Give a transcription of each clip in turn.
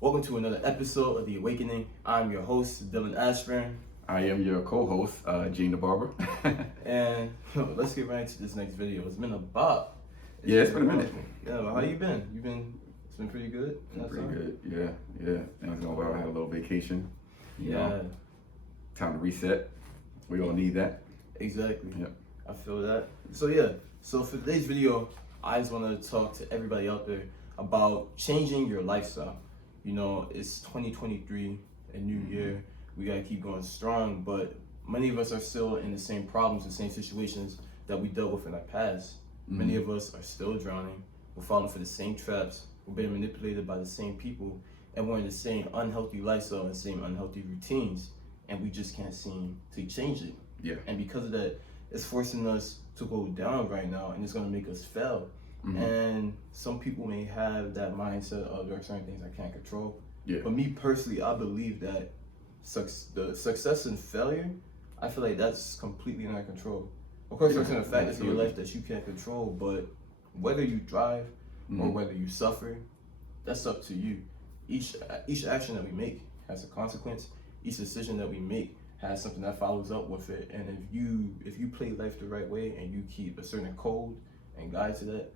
Welcome to another episode of The Awakening. I'm your host, Dylan Ashburn. I am your co-host, Gene the Barber. And let's get right into this next video. It's been It's been a minute. Yeah, how you been? It's been pretty good? Pretty good, yeah. Things going well. I had a little vacation. You know, time to reset. We all need that. Exactly. Yep. I feel that. So for today's video, I just want to talk to everybody out there about changing your lifestyle. You know, it's 2023, a new year. We gotta keep going strong, but many of us are still in the same problems, the same situations that we dealt with in our past. Many of us are still drowning. We're falling for the same traps. We're being manipulated by the same people, and we're in the same unhealthy lifestyle and same unhealthy routines, and we just can't seem to change it. Yeah. And because of that, it's forcing us to go down right now, and it's gonna make us fail. And some people may have that mindset of there are certain things I can't control. Yeah. But me personally, I believe that the success and failure, I feel like that's completely in our control. Of course, there's certain factors in your life that you can't control, but whether you drive or whether you suffer, that's up to you. Each action that we make has a consequence. Each decision that we make has something that follows up with it. And if you play life the right way and you keep a certain code and guide to that,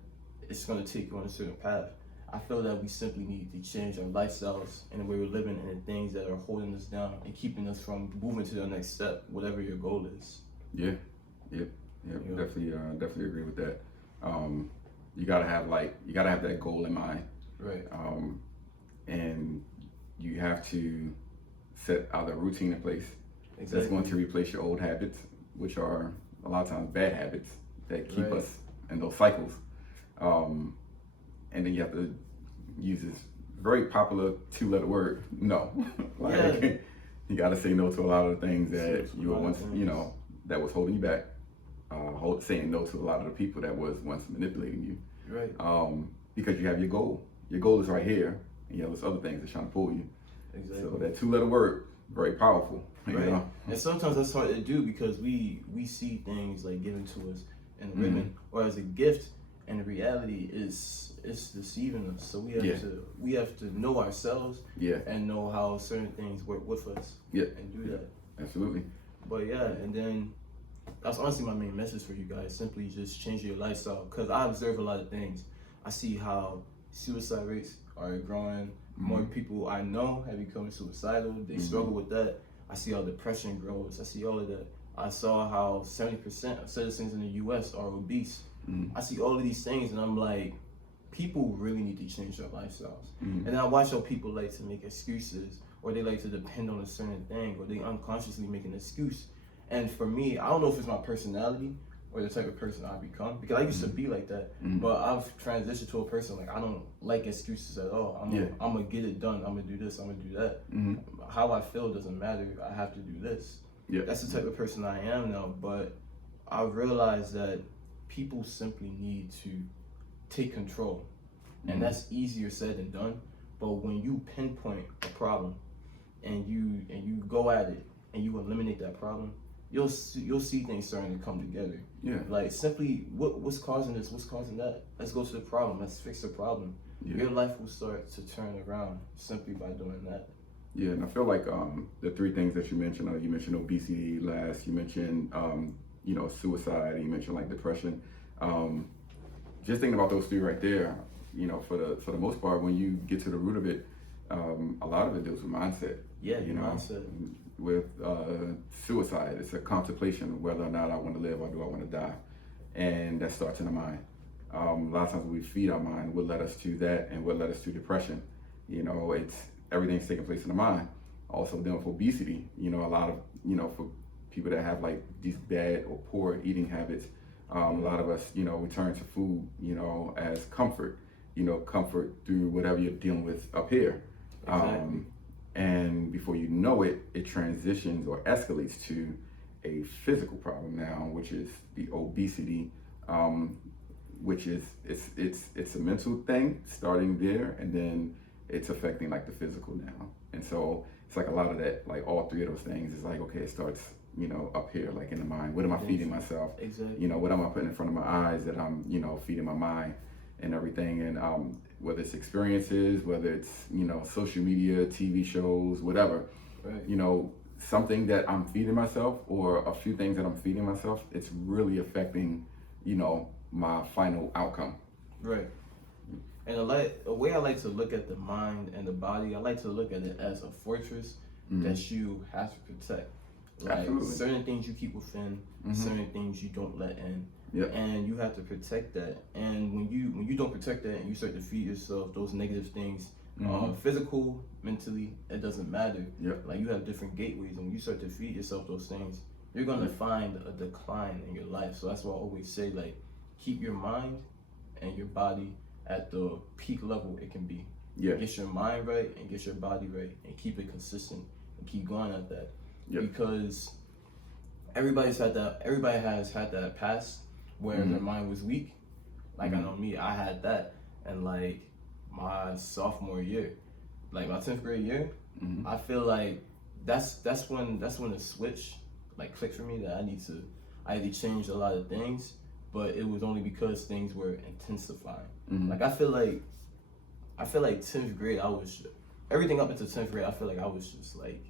it's going to take you on a certain path. I feel that we simply need to change our lifestyles and the way we're living and the things that are holding us down and keeping us from moving to the next step, whatever your goal is. Yeah. Definitely agree with that. You gotta have that goal in mind. Right. And you have to set either a routine in place that's going to replace your old habits, which are a lot of times bad habits that keep us in those cycles. And then you have to use this very popular 2-letter word, no. You got to say no to a lot of the things that you were once, that was holding you back. Saying no to a lot of the people that was once manipulating you. Right. Because you have your goal. Your goal is right here, and you have those other things that's trying to pull you. Exactly. So that 2-letter word, very powerful. Right. You know? And sometimes that's hard to do because we see things like given to us in the women or as a gift, and the reality is it's deceiving us. So we have to know ourselves and know how certain things work with us and do that. Absolutely. But and then that's honestly my main message for you guys. Simply just change your lifestyle, because I observe a lot of things. I see how suicide rates are growing. More people I know have become suicidal. They struggle with that. I see how depression grows. I see all of that. I saw how 70% of citizens in the US are obese. I see all of these things and I'm like, people really need to change their lifestyles. And I watch how people like to make excuses, or they like to depend on a certain thing, or they unconsciously make an excuse. And for me, I don't know if it's my personality or the type of person I've become, because I used to be like that, but I've transitioned to a person like I don't like excuses at all. I'm gonna get it done. I'm gonna do this. I'm gonna do that. How I feel doesn't matter. I have to do this. That's the type of person I am now. But I realized that people simply need to take control, and that's easier said than done. But when you pinpoint a problem and you go at it and you eliminate that problem, you'll see things starting to come together. Like simply what's causing this, what's causing that, let's go to the problem, let's fix the problem. Your life will start to turn around simply by doing that. And I feel like the 3 things that you mentioned obesity last, you mentioned suicide, and you mentioned like depression. Just thinking about those 3 right there, for the most part, when you get to the root of it, a lot of it deals with mindset. Mindset. With suicide, it's a contemplation of whether or not I want to live or do I want to die, and that starts in the mind. A lot of times we feed our mind what led us to that and what led us to depression. It's everything's taking place in the mind. Also dealing with obesity, a lot of for people that have like these bad or poor eating habits, a lot of us we turn to food as comfort, comfort through whatever you're dealing with up here. Exactly. And before you know it, it transitions or escalates to a physical problem now, which is the obesity, which is it's a mental thing starting there, and then it's affecting like the physical now. And so it's like a lot of that, like all 3 of those things is like, okay, it starts up here, like in the mind. What am I feeding myself? Exactly. What am I putting in front of my eyes that I'm feeding my mind and everything. And whether it's experiences, whether it's, social media, TV shows, whatever, Right. Something that I'm feeding myself or a few things that I'm feeding myself, it's really affecting, my final outcome. Right. And a way I like to look at the mind and the body, I like to look at it as a fortress that you have to protect. Like Absolutely. certain things you keep within, certain things you don't let in. Yep. And you have to protect that. And when you don't protect that and you start to feed yourself those negative things, physical, mentally, it doesn't matter. Yep. Like you have different gateways, and when you start to feed yourself those things, you're gonna find a decline in your life. So that's why I always say, like, keep your mind and your body at the peak level it can be. Yeah. Get your mind right and get your body right, and keep it consistent and keep going at that. Yep. Because everybody has had that past where their mind was weak. Like I know me, I had that, and like my sophomore year, like my 10th grade year, I feel like that's when the switch like clicked for me that I had to change a lot of things, but it was only because things were intensifying. Like I feel like 10th grade I was everything up until 10th grade I feel like I was just like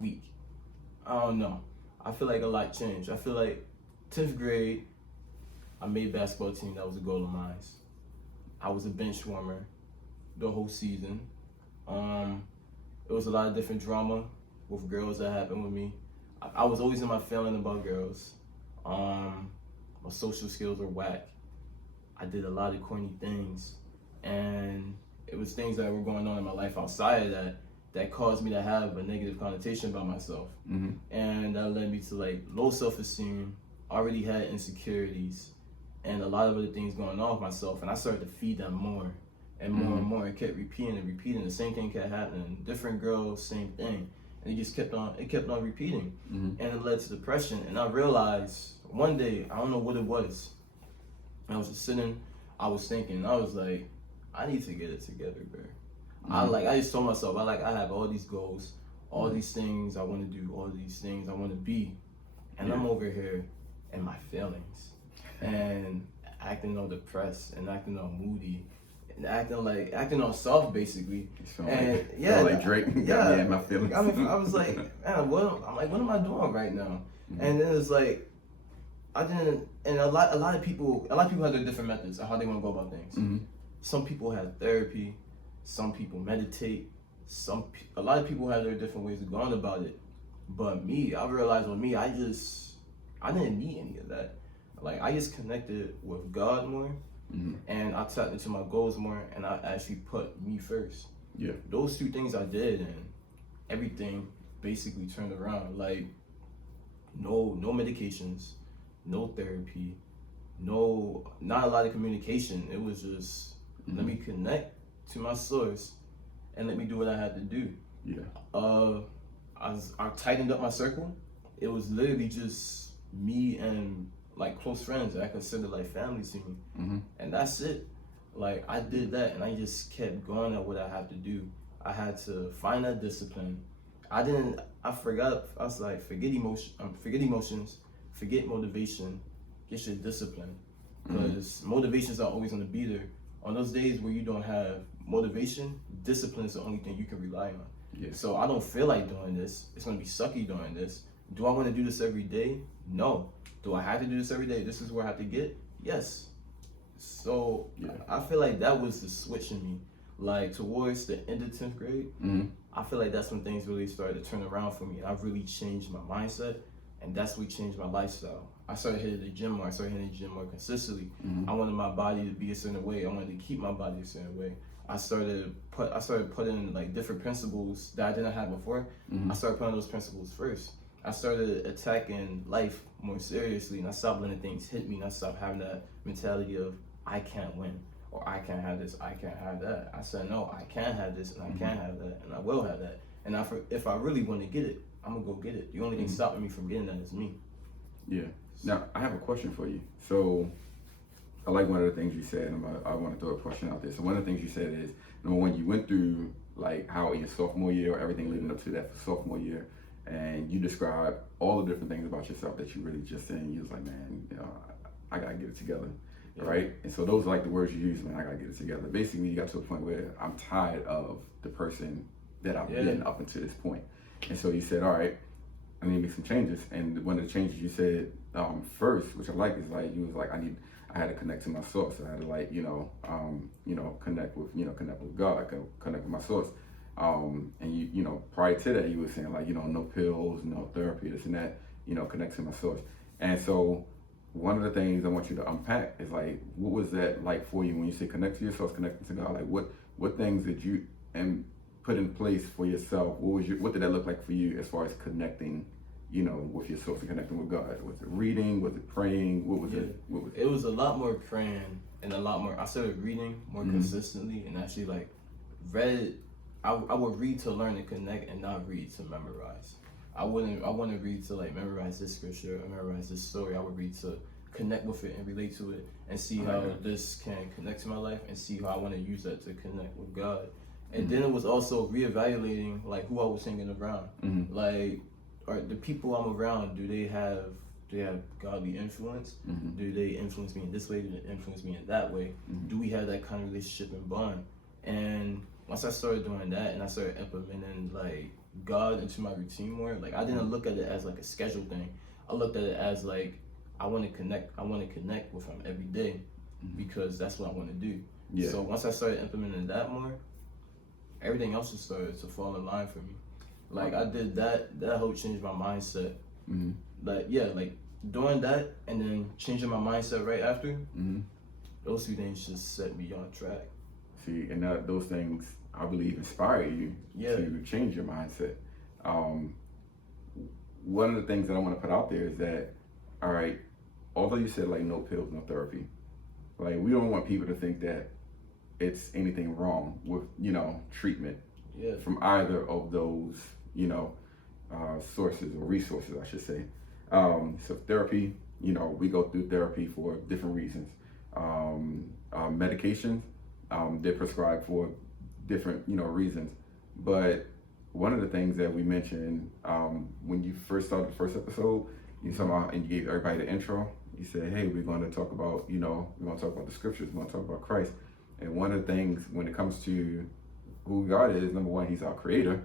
weak. I don't know. I feel like a lot changed. I feel like 10th grade I made basketball team. That was a goal of mine. I was a bench warmer the whole season. It was a lot of different drama with girls that happened with me. I was always in my feeling about girls. My social skills were whack. I did a lot of corny things, and it was things that were going on in my life outside of that caused me to have a negative connotation about myself. And that led me to like low self-esteem, already had insecurities, and a lot of other things going on with myself, and I started to feed them more and more and more. It kept repeating and repeating. The same thing kept happening. Different girls, same thing. And it just kept on repeating. And it led to depression. And I realized one day, I don't know what it was, I was just sitting, I was thinking, I was like, I need to get it together, bro. I just told myself, I have all these goals, all these things I want to do, all these things I want to be. And I'm over here in my feelings and acting all depressed and acting all moody and acting all soft basically. Like Drake got me in my feelings. I was like, man, what am I doing right now? And then it's like I didn't, and a lot of people have their different methods of how they want to go about things. Some people have therapy, some people meditate, a lot of people have their different ways of going about it. But me, I realized with me, I didn't need any of that. Like I just connected with God more, and I tapped into my goals more, and I actually put me first. Yeah. Those two things I did, and everything basically turned around. Like no medications, no therapy, not a lot of communication. It was just let me connect to my source and let me do what I had to do. Yeah. I tightened up my circle. It was literally just me and like close friends that I consider like family to me, and that's it. Like I did that, and I just kept going at what I had to do. I had to find that discipline. I forgot. I was like, forget emotions, forget motivation, get your discipline, because motivations are always gonna be there. On those days where you don't have motivation, discipline is the only thing you can rely on. Yeah. So I don't feel like doing this. It's gonna be sucky doing this. Do I want to do this every day? No. Do I have to do this every day? This is where I have to get? Yes. So I feel like that was the switch in me. Like towards the end of 10th grade, I feel like that's when things really started to turn around for me. And I really changed my mindset, and that's what changed my lifestyle. I started hitting the gym more. I started hitting the gym more consistently. I wanted my body to be a certain way. I wanted to keep my body a certain way. I started putting like different principles that I didn't have before. I started putting those principles first. I started attacking life more seriously, and I stopped letting things hit me, and I stopped having that mentality of I can't win, or I can't have this, I can't have that. I said, no, I can have this, and I can have that, and I will have that. And if I really want to get it, I'm gonna go get it. The only thing stopping me from getting that is me. Yeah. Now, I have a question for you. So, I like one of the things you said, and I want to throw a question out there. So, one of the things you said is, when you went through like how in your sophomore year, or everything leading up to that for sophomore year, and you described all the different things about yourself that you really just said, and you was like, man, I gotta get it together. Yeah. right? And so those are like the words you use, man, I gotta get it together. Basically, you got to a point where I'm tired of the person that I've been up until this point. And so you said, all right, I need to make some changes. And one of the changes you said first, which I like, is like, you was like, I had to connect to my source. I had to like, connect with God, connect with my source. And you prior to that, you were saying like, no pills, no therapy, this and that, connect to my source. And so one of the things I want you to unpack is like, what was that like for you when you say connect to your source, connecting to God? Like what things did you put in place for yourself? What did that look like for you as far as connecting, with your source and connecting with God? Was it reading? Was it praying? What was it? It was a lot more praying and a lot more. I started reading more consistently and actually like read. I would read to learn and connect and not read to memorize. I want to read to like memorize this scripture or memorize this story. I would read to connect with it and relate to it and see how this can connect to my life and see how I want to use that to connect with God. And then it was also reevaluating like who I was hanging around. Like, are the people I'm around, do they have godly influence? Do they influence me in this way? Do they influence me in that way? Do we have that kind of relationship and bond? And once I started doing that and I started implementing like God into my routine more, like I didn't look at it as like a schedule thing. I looked at it as like I want to connect with him every day because that's what I want to do. Yeah. So once I started implementing that more, everything else just started to fall in line for me. Like I did that helped change my mindset. Like doing that and then changing my mindset right after, those two things just set me on track. See, and those things I believe inspire you to change your mindset. One of the things that I want to put out there is that, all right, although you said like no pills, no therapy, like we don't want people to think that it's anything wrong with treatment from either of those sources or resources, I should say. So therapy, we go through therapy for different reasons. Medications, they're prescribed for different reasons. But one of the things that we mentioned when you first started the first episode, you somehow and you gave everybody the intro. You said, "Hey, we're going to talk about we're going to talk about the scriptures. We're going to talk about Christ." And one of the things when it comes to who God is, number one, He's our Creator,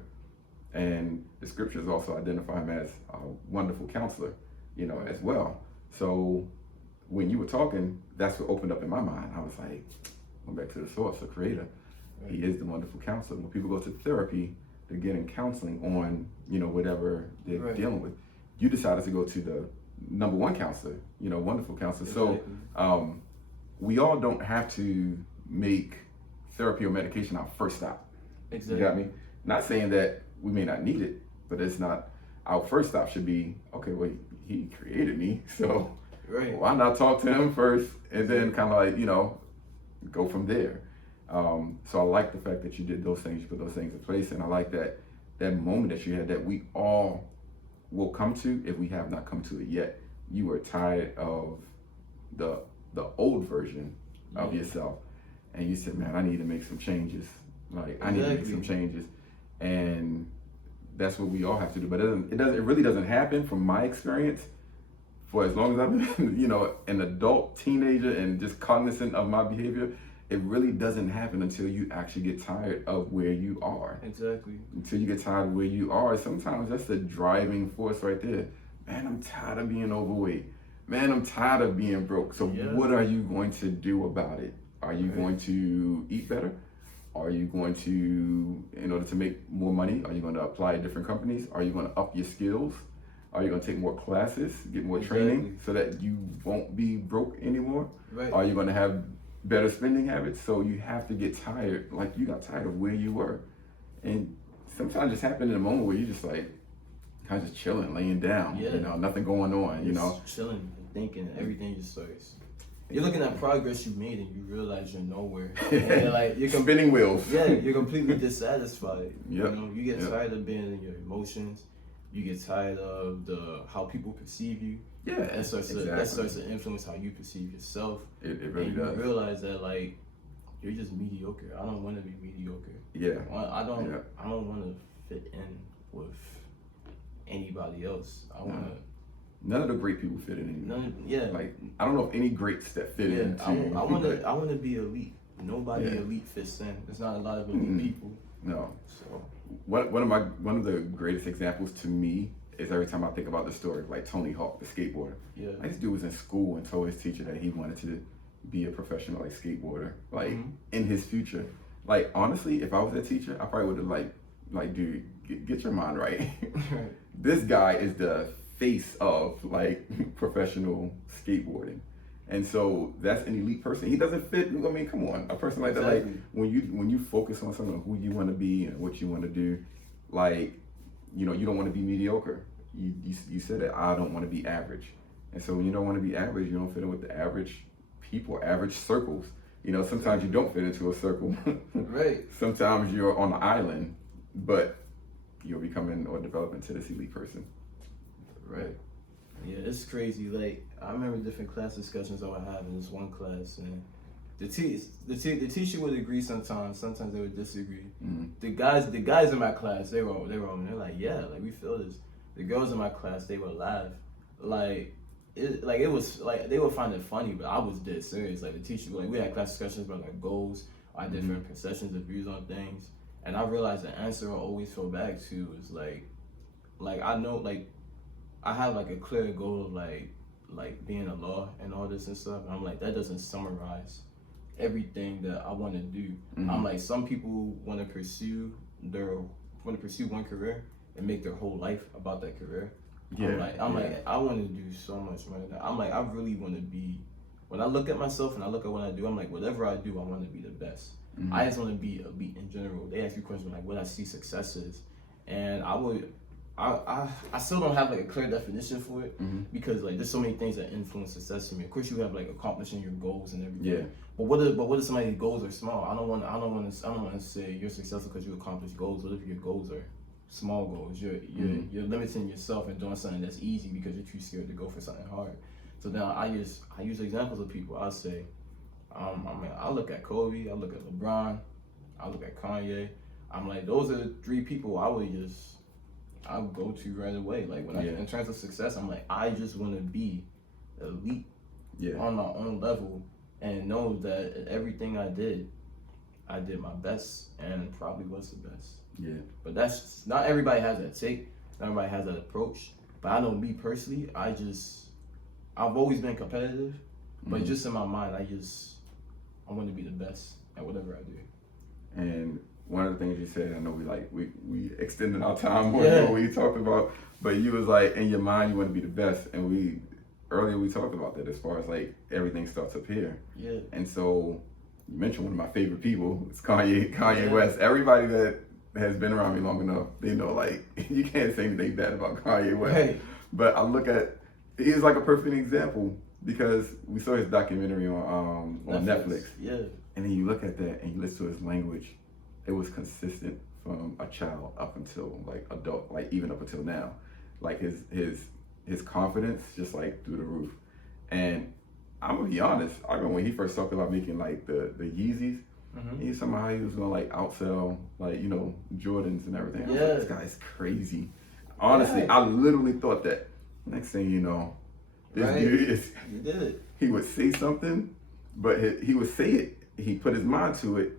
and the scriptures also identify Him as a wonderful counselor, as well. So when you were talking, that's what opened up in my mind. I was like, going back to the source, the Creator. Right. He is the wonderful counselor. When people go to therapy, they're getting counseling on, whatever they're dealing with. You decided to go to the number one counselor, wonderful counselor. Exactly. So we all don't have to make therapy or medication our first stop. Exactly. You got me? Not saying that we may not need it, but it's not, our first stop should be, okay, well, He created me, so why not talk to Him first and then kind of like, go from there. So I like the fact that you did those things, you put those things in place, and I like that moment that you had that we all will come to if we have not come to it yet. You were tired of the old version of yourself, and you said, "Man, I need to make some changes. Like I need to make some changes," and that's what we all have to do. But it really doesn't happen from my experience. For as long as I've been, an adult, teenager, and just cognizant of my behavior, it really doesn't happen until you actually get tired of where you are. Exactly. Until you get tired of where you are. Sometimes that's the driving force right there. Man, I'm tired of being overweight. Man, I'm tired of being broke. So what are you going to do about it? Are you going to eat better? Are you going to, in order to make more money, are you going to apply at different companies? Are you going to up your skills? Are you going to take more classes, get more training so that you won't be broke anymore? Right. Are you going to have better spending habits? So you have to get tired, like you got tired of where you were. And sometimes it's happened in a moment where you're just like, kind of just chilling, laying down, nothing going on, Just chilling, thinking, everything just starts. You're looking at progress you made and you realize you're nowhere. You're spinning wheels. Yeah, you're completely dissatisfied. Yep. You get tired of being in your emotions. You get tired of how people perceive you. Yeah, that starts to influence how you perceive yourself. It really does. You realize that you're just mediocre. I don't want to be mediocre. Yeah. I don't want to fit in with anybody else. I want to None of the great people fit in anymore. Yeah. Like, I don't know if any greats that fit Yeah, into. I want to be elite. Nobody Yeah. elite fits in. There's not a lot of elite people. No. So One of the greatest examples to me is every time I think about the story, like Tony Hawk, the skateboarder. yeah, Like, this dude was in school and told his teacher that he wanted to be a professional like skateboarder, like in his future. Like, honestly, if I was that teacher, I probably would have like, dude, get your mind right. This guy is the face of like professional skateboarding. And so that's an elite person. He doesn't fit. I mean, come on, a person like that. Like, when you focus on something, who you want to be and what you want to do, like, you know, you don't want to be mediocre. You said it. I don't want to be average. And so when you don't want to be average, you don't fit in with the average people, average circles. You know, sometimes you don't fit into a circle. Right. Sometimes you're on an island, but you're becoming or developing to this elite person. Right. Yeah, it's crazy. Like, I remember different class discussions I would have in this one class, and the teacher would agree sometimes they would disagree. The guys in my class, they're like, yeah, like, we feel this. The girls in my class, they would laugh. It was like they would find it funny, but I was dead serious. Like, the teacher, like, we had class discussions about like goals, our different perceptions and views on things, and I realized the answer I always fell back to is like I know, like, I have like a clear goal of like being a law and all this and stuff. And I'm like, that doesn't summarize everything that I want to do. I'm like, some people want to pursue one career and make their whole life about that career. Yeah. I'm like, I want to do so much more than that. I'm like, I really want to be. When I look at myself and I look at what I do, I'm like, whatever I do, I want to be the best. I just want to be elite in general. They ask me questions like, what I see success is, and I still don't have like a clear definition for it because like there's so many things that influence success for me. Of course, you have like accomplishing your goals and everything. Yeah. But what if somebody's goals are small? I don't want to say you're successful because you accomplish goals. What if your goals are small goals? You're limiting yourself and doing something that's easy because you're too scared to go for something hard. So now I use examples of people. I'll say, I look at Kobe, I look at LeBron, I look at Kanye. I'm like, those are the three people I'll go to right away. Like, in terms of success, I'm like, I just want to be elite on my own level and know that in everything I did my best and probably was the best. Yeah. But that's not everybody has that take. Not everybody has that approach. But I know me personally, I've always been competitive, but just in my mind, I want to be the best at whatever I do. And one of the things you said, I know we extended our time more than what we talked about, but you was like, in your mind, you want to be the best. And earlier we talked about that as far as like everything starts up here. Yeah. And so you mentioned one of my favorite people, it's Kanye West. Everybody that has been around me long enough, they know like, you can't say anything bad about Kanye West. Right. But I look at, he's like a perfect example because we saw his documentary on Netflix. Yeah. And then you look at that and you listen to his language. It was consistent from a child up until like adult, like even up until now. Like his confidence just like through the roof. And I'm gonna be honest, I remember when he first talked about making like the Yeezys, he somehow he was gonna like outsell like, you know, Jordans and everything. I was like, this guy's crazy. Honestly, I literally thought that. Next thing you know, this dude he would say something, but he would say it, he put his mind to it,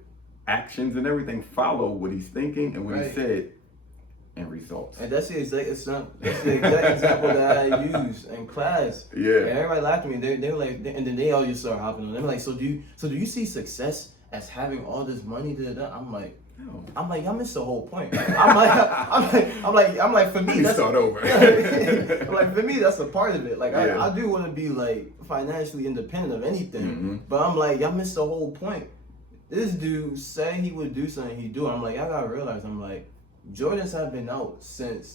actions and everything follow what he's thinking and what he said, and results. And that's the exact example that I use in class. Yeah. And everybody laughed at me. They were like, and then they all just started hopping on. They were like, so do you see success as having all this money? I'm like, y'all missed the whole point. I'm like, for me, that's start over. Like, for me, that's a part of it. Like, I do want to be like financially independent of anything, but I'm like, y'all missed the whole point. This dude said he would do something, he do. I'm like, I gotta realize, I'm like, Jordans have been out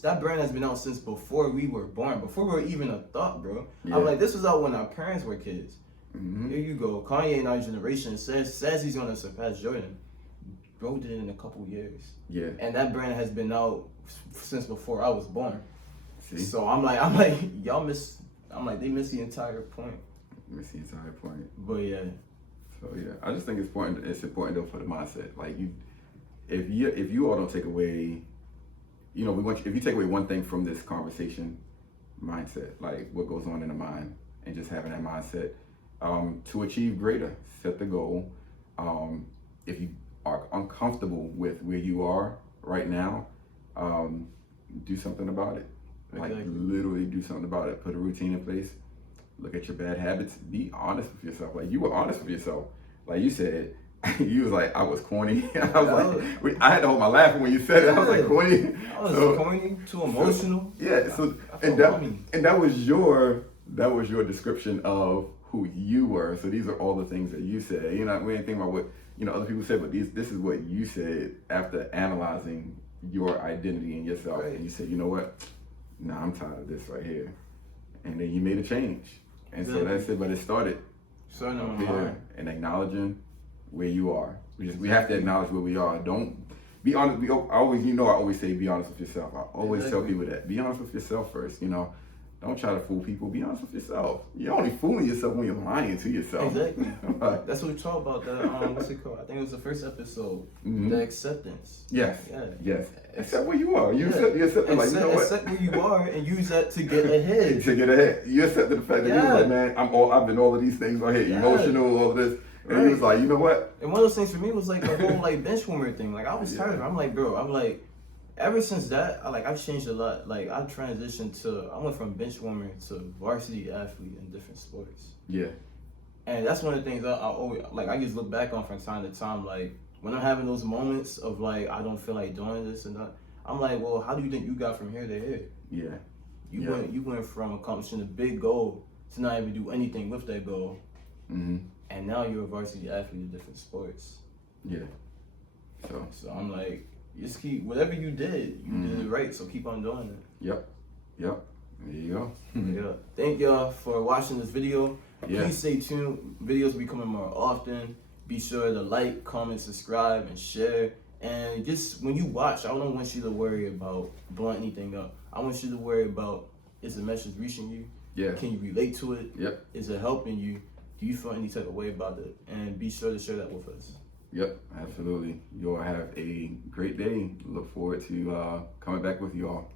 that brand has been out since before we were born, before we were even a thought, bro. Yeah. I'm like, this was out when our parents were kids. Here you go, Kanye in our generation says he's gonna surpass Jordan. Bro did it in a couple years. Yeah. And that brand has been out since before I was born. See? So I'm like, they missed the entire point. But yeah. So yeah, I just think it's important though for the mindset. Like if you all don't take away, you know, if you take away one thing from this conversation, mindset, like what goes on in the mind, and just having that mindset to achieve greater. Set the goal. If you are uncomfortable with where you are right now, do something about it. Like Exactly. literally do something about it. Put a routine in place. Look at your bad habits. Be honest with yourself. Like you were honest with yourself. Like you said, you was like, I was corny. I was like, I had to hold my laughing when you said it. I was like corny. I was corny, too emotional. Yeah. So I and felt that corny. and that was your description of who you were. So these are all the things that you said. You know, we ain't think about what other people said, but this is what you said after analyzing your identity and yourself. Right. And you said, you know what? Nah, I'm tired of this right here. And then you made a change. And so that's it. But it started Starting up on my here mind. and acknowledging where you are. We have to acknowledge where we are. Don't be honest. I always say be honest with yourself. I always tell people that. Be honest with yourself first. Don't try to fool people. Be honest with yourself. You're only fooling yourself when you're lying to yourself. Exactly. Right. That's what we talked about. That what's it called? I think it was the first episode. Mhm. The acceptance. Yes. Yeah. Yes. Accept where you are. You accept like, accept, you know what? accept where you are and use that to get ahead. To get ahead. You accepted the fact that you was like, man, I've been all of these things right here. Yeah. Emotional, all of this. And he was like, you know what? And one of those things for me was like the whole like bench warmer thing. Like I was tired of it. I'm like, bro, ever since that, I've changed a lot. Like I've transitioned I went from bench warmer to varsity athlete in different sports. Yeah. And that's one of the things I always I just look back on from time to time. Like when I'm having those moments of like I don't feel like doing this and that, I'm like, well, how do you think you got from here to here? Yeah. You went from accomplishing a big goal to not even do anything with that goal. Mm-hmm. And now you're a varsity athlete in different sports. Yeah. So I'm like, just keep whatever you did it right. So keep on doing it. Yep. There you go. Yeah. Thank y'all for watching this video. Yeah. Please stay tuned. Videos will be coming more often. Be sure to like, comment, subscribe, and share. And just when you watch, I don't want you to worry about blowing anything up. I want you to worry about, is the message reaching you? Yeah. Can you relate to it? Yep. Is it helping you? Do you feel any type of way about it? And be sure to share that with us. Yep, absolutely. You all have a great day. Look forward to coming back with you all.